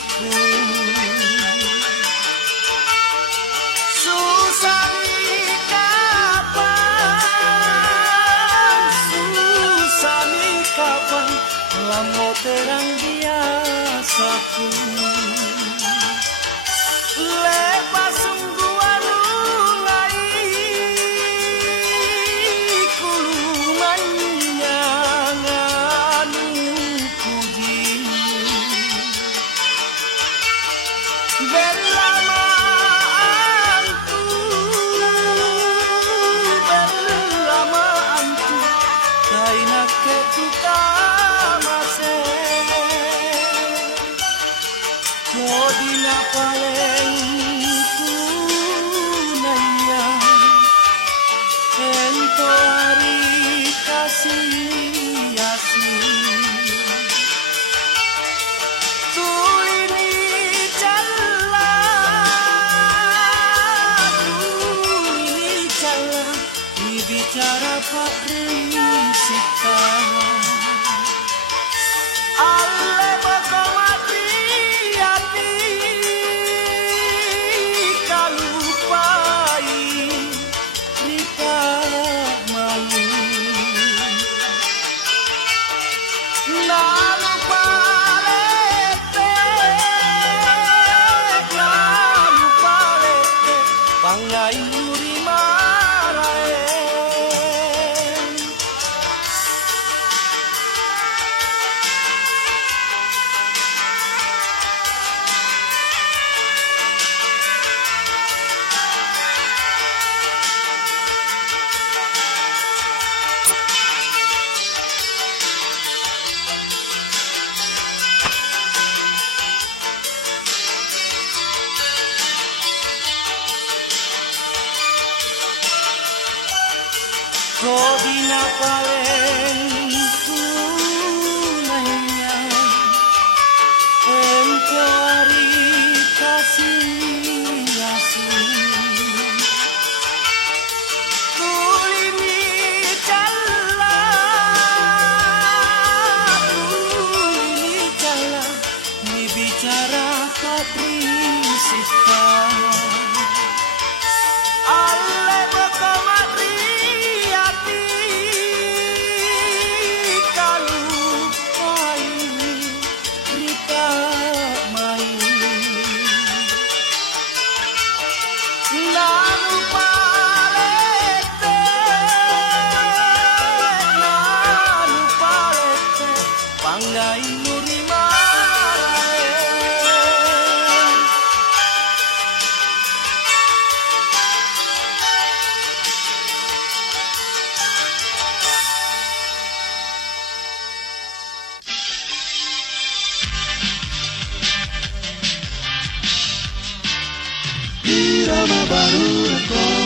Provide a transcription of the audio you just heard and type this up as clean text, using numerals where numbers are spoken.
nasibku. Susah nih kapan, susah nih kapan, lamo terang biasaku. Lepas sungguh alungai kulumanya nganu puji. Berlama antu kaina ketuka mase. Kodina paling tunaya ento hari kasih asih. Tulini jalan bicara Pak Risika. Ale baka mati hati kalupai Rita malu. Nalu palete pangai muri marae. Kodina paling tunaya ento hari kasih asih. Tulini jalan ni bicara Patrisika. Ale baka mati hati kalupai Rita main. Nanu palete panggai muri marae. Irama baru rekor